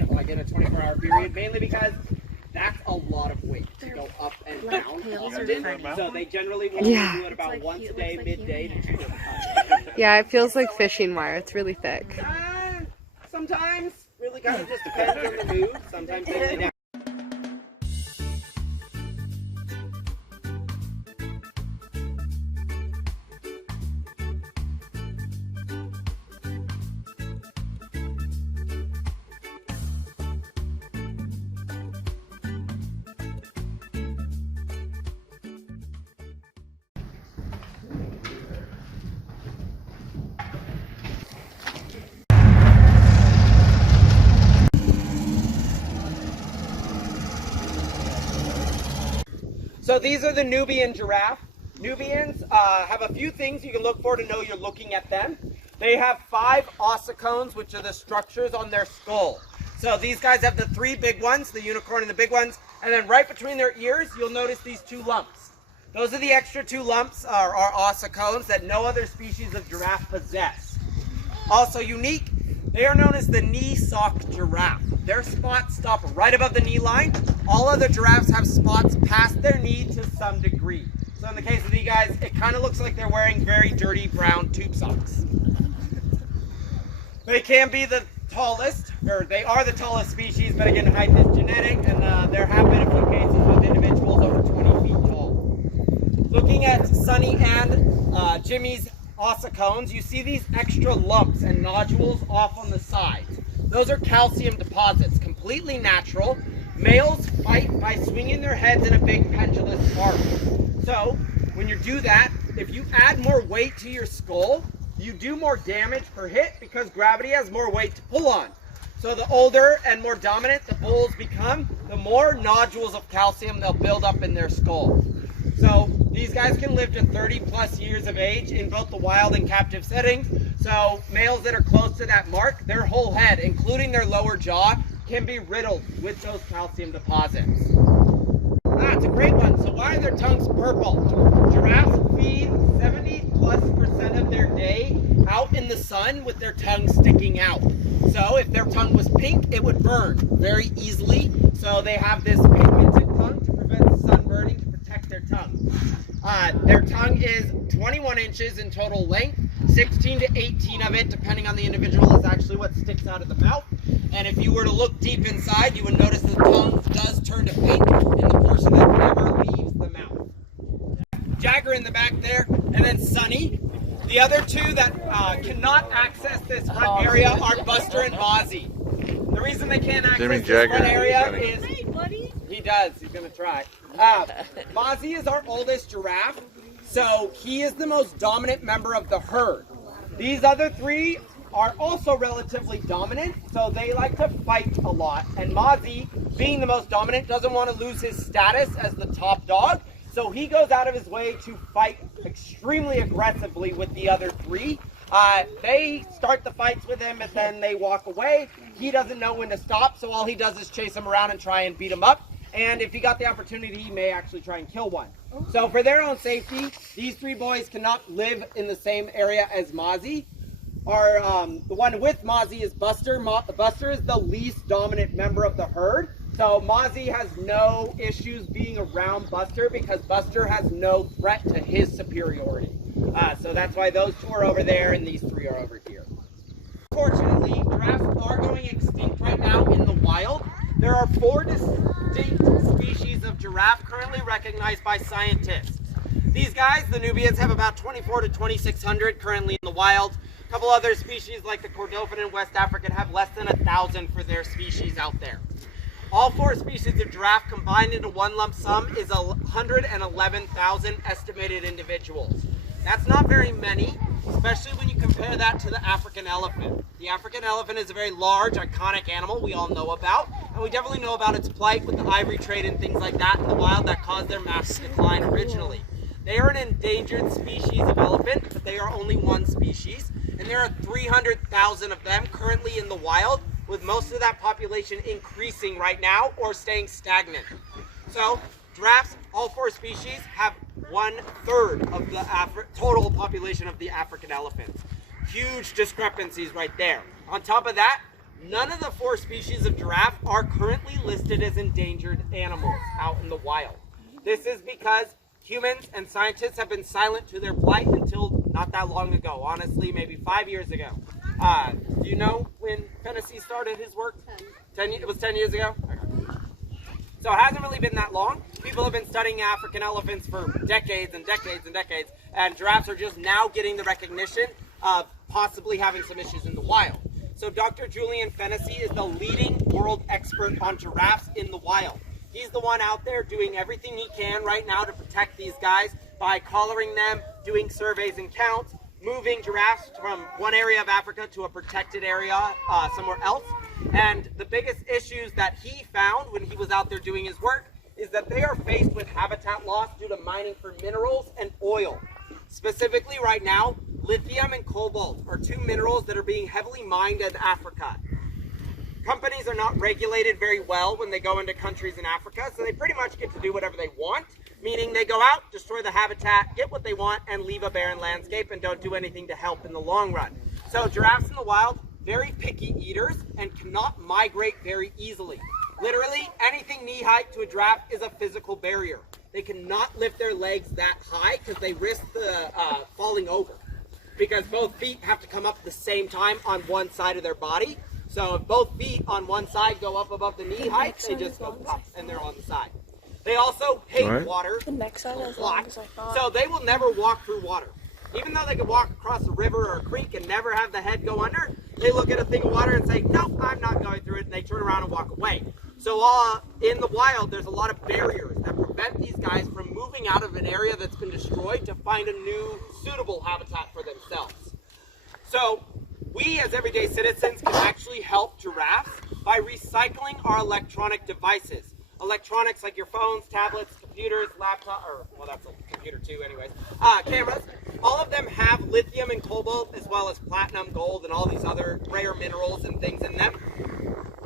you know, like in a 24-hour period, mainly because that's a lot of weight to go up and down often. So they generally will do it about once a day, midday to 2 times. Yeah, it feels like fishing wire. It's really thick. Sometimes, really kind of just depends on the mood. Sometimes they lay down. So these are the Nubian giraffe. Nubians have a few things you can look for to know you're looking at them. They have 5 ossicones, which are the structures on their skull. So these guys have the 3 big ones, the unicorn and the big ones, and then right between their ears, you'll notice these 2 lumps. Those are the extra 2 lumps are ossicones that no other species of giraffe possess. Also unique, they are known as the knee sock giraffe. Their spots stop right above the knee line. All other giraffes have spots past their knee to some degree. So in the case of these guys, it kind of looks like they're wearing very dirty brown tube socks. They can be the tallest, or they are the tallest species, but again, height is genetic, and there have been a few cases with individuals over 20 feet tall. Looking at Sunny and Jimmy's ossicones, you see these extra lumps and nodules off on the sides. Those are calcium deposits, completely natural. Males fight by swinging their heads in a big pendulous arc. So when you do that, if you add more weight to your skull, you do more damage per hit because gravity has more weight to pull on. So the older and more dominant the bulls become, the more nodules of calcium they'll build up in their skull. So these guys can live to 30 plus years of age in both the wild and captive settings. So males that are close to that mark, their whole head, including their lower jaw, can be riddled with those calcium deposits. It's a great one. So why are their tongues purple? Giraffes feed 70+% of their day out in the sun with their tongue sticking out. So if their tongue was pink, it would burn very easily. So they have this pigmented tongue to prevent sunburning to protect their tongue. Their tongue is 21 inches in total length. 16 to 18 of it, depending on the individual, is actually what sticks out of the mouth. And if you were to look deep inside, you would notice the tongue does turn to pink in the portion that never leaves the mouth. Jagger in the back there, and then Sunny. The other 2 that cannot access this front area are Buster and Mozzie. The reason they can't access this front area is... Hey, buddy. He does. He's going to try. Mozzie is our oldest giraffe. So he is the most dominant member of the herd. These other 3 are also relatively dominant, so they like to fight a lot. And Mozzie, being the most dominant, doesn't want to lose his status as the top dog, so he goes out of his way to fight extremely aggressively with the other 3. They start the fights with him and then they walk away. He doesn't know when to stop, so all he does is chase them around and try and beat them up. And if he got the opportunity, he may actually try and kill one. So for their own safety, these 3 boys cannot live in the same area as Mozzie. The one with Mozzie is Buster. Buster is the least dominant member of the herd. So Mozzie has no issues being around Buster because Buster has no threat to his superiority. So that's why those 2 are over there and these 3 are over here. Unfortunately, giraffes are going extinct right now in the wild. There are 4 distinct species of giraffe currently recognized by scientists. These guys, the Nubians, have about 24 to 2,600 currently in the wild. A couple other species like the Kordofan in West Africa have less than 1,000 for their species out there. All 4 species of giraffe combined into one lump sum is 111,000 estimated individuals. That's not very many, especially when you compare that to the African elephant. The African elephant is a very large, iconic animal we all know about, and we definitely know about its plight with the ivory trade and things like that in the wild that caused their mass decline originally. They are an endangered species of elephant, but they are only one species, and there are 300,000 of them currently in the wild, with most of that population increasing right now or staying stagnant. So, giraffes, all 4 species, have 1/3 of the total population of the African elephant. Huge discrepancies right there. On top of that, None of the 4 species of giraffe are currently listed as endangered animals out in the wild. This is because humans and scientists have been silent to their plight until not that long ago. Honestly, maybe 5 years ago. Do you know when Fennessy started his work? 10. It was 10 years ago? Okay. So it hasn't really been that long. People have been studying African elephants for decades and decades and decades, and giraffes are just now getting the recognition of possibly having some issues in the wild. So Dr. Julian Fennessy is the leading world expert on giraffes in the wild. He's the one out there doing everything he can right now to protect these guys by collaring them, doing surveys and counts, moving giraffes from one area of Africa to a protected area somewhere else. And the biggest issues that he found when he was out there doing his work is that they are faced with habitat loss due to mining for minerals and oil. Specifically right now, lithium and cobalt are 2 minerals that are being heavily mined in Africa. Companies are not regulated very well when they go into countries in Africa, so they pretty much get to do whatever they want, meaning they go out, destroy the habitat, get what they want, and leave a barren landscape and don't do anything to help in the long run. So giraffes in the wild, very picky eaters and cannot migrate very easily. Literally, anything knee height to a giraffe is a physical barrier. They cannot lift their legs that high because they risk the falling over. Because both feet have to come up at the same time on one side of their body. So if both feet on one side go up above the knee height, they just go up and they're on the side. They also hate water a lot, so they will never walk through water. Even though they could walk across a river or a creek and never have the head go under, they look at a thing of water and say, nope, I'm not going through it, and they turn around and walk away. So in the wild, there's a lot of barriers that prevent these guys from moving out of an area that's been destroyed to find a new suitable habitat for themselves. So we as everyday citizens can actually help giraffes by recycling our electronic devices. Electronics like your phones, tablets, computers, laptops, or well, that's a computer too anyways, cameras, all of them have lithium and cobalt as well as platinum, gold, and all these other rare minerals and things in them.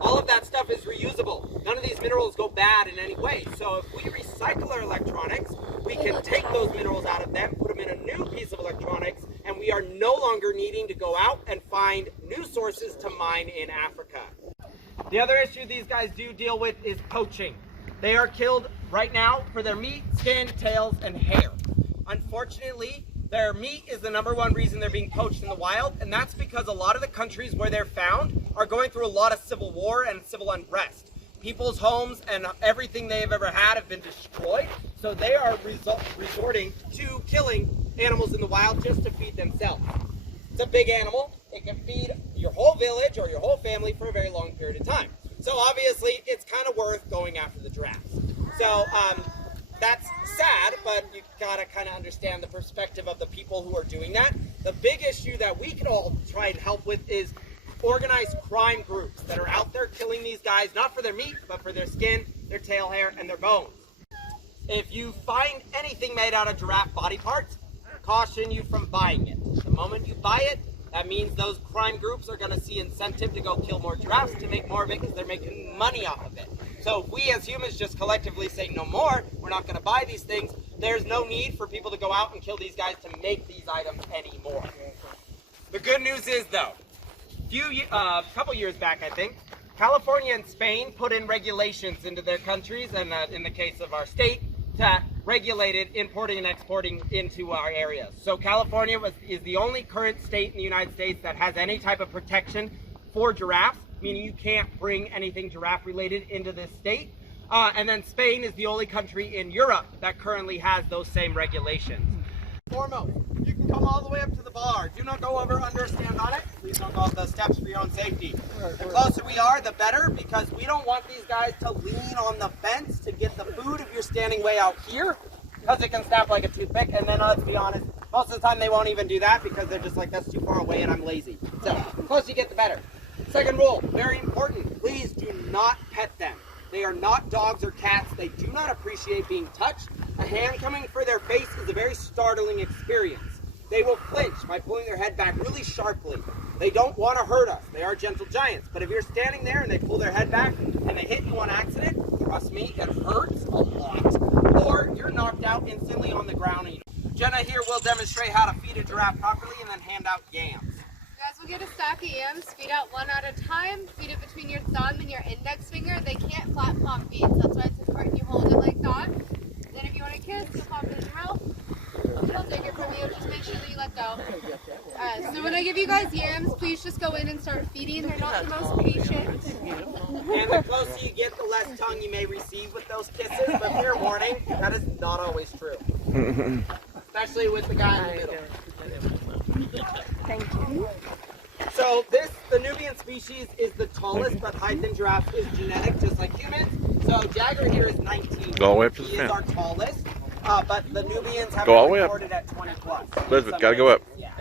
All of that stuff is reusable. None of these minerals go bad in any way. So if we recycle our electronics, we can take those minerals out of them, put them in a new piece of electronics, and we are no longer needing to go out and find new sources to mine in Africa. The other issue these guys do deal with is poaching. They are killed right now for their meat, skin, tails, and hair. Unfortunately, their meat is the #1 reason they're being poached in the wild, and that's because a lot of the countries where they're found are going through a lot of civil war and civil unrest. People's homes and everything they've ever had have been destroyed, so they are resorting to killing animals in the wild just to feed themselves. It's a big animal. It can feed your whole village or your whole family for a very long period of time. So obviously, it's kind of worth going after the giraffes. So that's sad, but you gotta kind of understand the perspective of the people who are doing that. The big issue that we can all try and help with is organized crime groups that are out there killing these guys, not for their meat, but for their skin, their tail hair, and their bones. If you find anything made out of giraffe body parts, caution you from buying it. The moment you buy it, that means those crime groups are going to see incentive to go kill more giraffes to make more of it because they're making money off of it. So if we as humans just collectively say no more, we're not going to buy these things, there's no need for people to go out and kill these guys to make these items anymore. The good news is though, a couple years back I think, California and Spain put in regulations into their countries, and in the case of our state, that regulated importing and exporting into our areas. So California is the only current state in the United States that has any type of protection for giraffes, meaning you can't bring anything giraffe related into this state. And then Spain is the only country in Europe that currently has those same regulations. Foremost, you can come all the way up to the bar. Do not go over, under, stand on it. Please don't go up the steps for your own safety. The closer we are, the better, because we don't want these guys to lean on the fence to get the food if you're standing way out here, because it can snap like a toothpick. And then let's be honest, most of the time they won't even do that because they're just like, that's too far away and I'm lazy. So the closer you get, the better. Second rule, very important, please do not pet them. They are not dogs or cats. They do not appreciate being touched. A hand coming for their face is a very startling experience. They will flinch by pulling their head back really sharply. They don't want to hurt us. They are gentle giants. But if you're standing there and they pull their head back and they hit you on accident, trust me, it hurts a lot. Or you're knocked out instantly on the ground. Jenna here will demonstrate how to feed a giraffe properly and then hand out yams. You guys will get a stack of yams, feed out one at a time, feed between your thumb and your index finger, they can't flat palm feed. So that's why it's important you hold it like that. Then if you want to kiss, you'll pop it in your mouth. I'll take it from you. Just make sure that you let go. So when I give you guys yams, please just go in and start feeding. They're not the most patient. And the closer you get, the less tongue you may receive with those kisses. But fair warning, that is not always true. Especially with the guy in the middle. Thank you. So the Nubian species is the tallest, but height in giraffes is genetic, just like humans. So Jagger here is 19. Go all the way up to the He is our tallest, but the Nubians have Go all been the way up. recorded at 20 plus. Elizabeth, gotta go up. Yeah.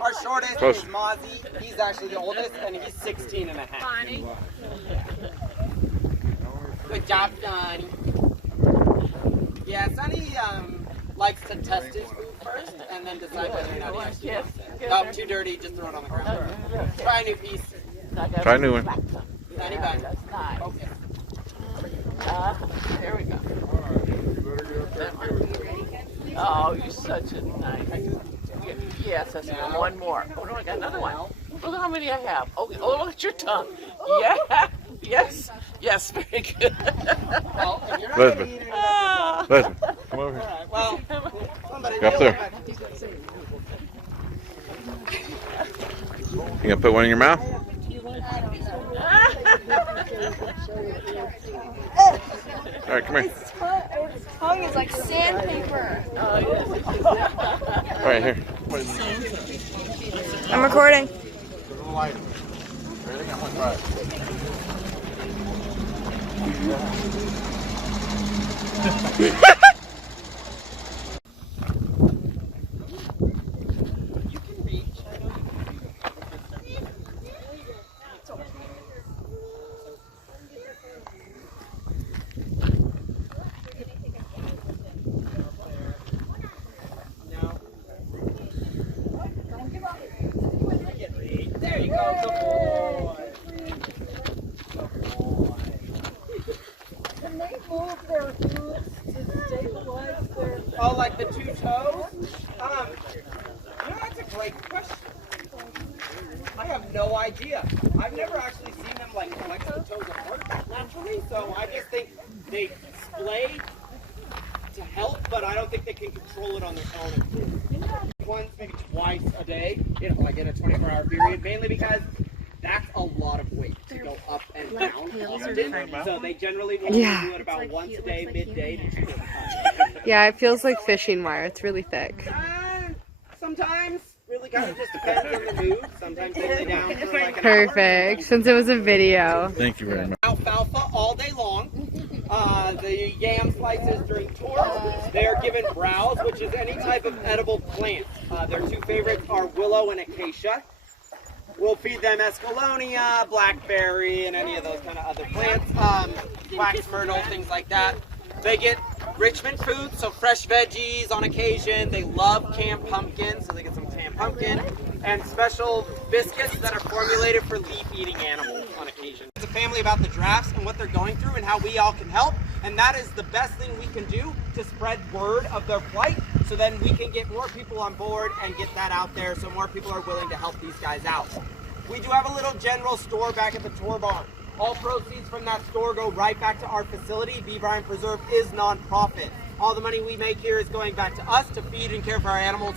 Our shortest Close. is Mozzie. He's actually the oldest, and he's 16 and a half. Bonnie. Good job, Sonny. Yeah, Sonny likes to test his food first, and then decide whether or not he actually wants it. Oh, too dirty, just throw it on the ground. Try a new piece. Try a new one. Sonny, bye. Okay. Here we go. Oh, you're such a nice. Yes, that's good. One more. Oh no, I got another one. Look how many I have. Okay. Oh, look at your tongue. Yeah. Yes. Yes. Very good. Well, if you're not Elizabeth. gonna eat it, Listen, come over here. all right. Well, somebody Go up there. You gonna put one in your mouth? All right, come here. His tongue is like sandpaper. Right here. I'm recording. You can reach. I know you can. No. There you go. Good boy. Good boy. Can they move their hooves to stabilize their... Oh, like the two toes? You know, that's a great question. I have no idea. I've never actually seen them like flex the toes apart naturally, so I just think they splay to help, but I don't think they can control it on their own. Once, maybe twice a day, you know, like in a 24-hour period, mainly because that's a lot of weight to go up and down. So they generally will do it about once a day, midday to 2 times. Yeah, it feels like fishing wire. It's really thick. Sometimes, really kind of just depends on the mood. Sometimes they lay down for like an Perfect. Since it was a video. Thank you very much. Alfalfa all day long. The yam slices during tours. They're given browse, which is any type of edible plant. Their two favorites are willow and acacia. We'll feed them escallonia, blackberry, and any of those kind of other plants. Wax myrtle, things like that. They get Richmond food, so fresh veggies on occasion. They love canned pumpkin, so they get some canned pumpkin. And special biscuits that are formulated for leaf-eating animals on occasion. It's a family about the giraffes and what they're going through and how we all can help. And that is the best thing we can do to spread word of their plight, so then we can get more people on board and get that out there so more people are willing to help these guys out. We do have a little general store back at the tour barn. All proceeds from that store go right back to our facility. B Bryan Preserve is non-profit. All the money we make here is going back to us to feed and care for our animals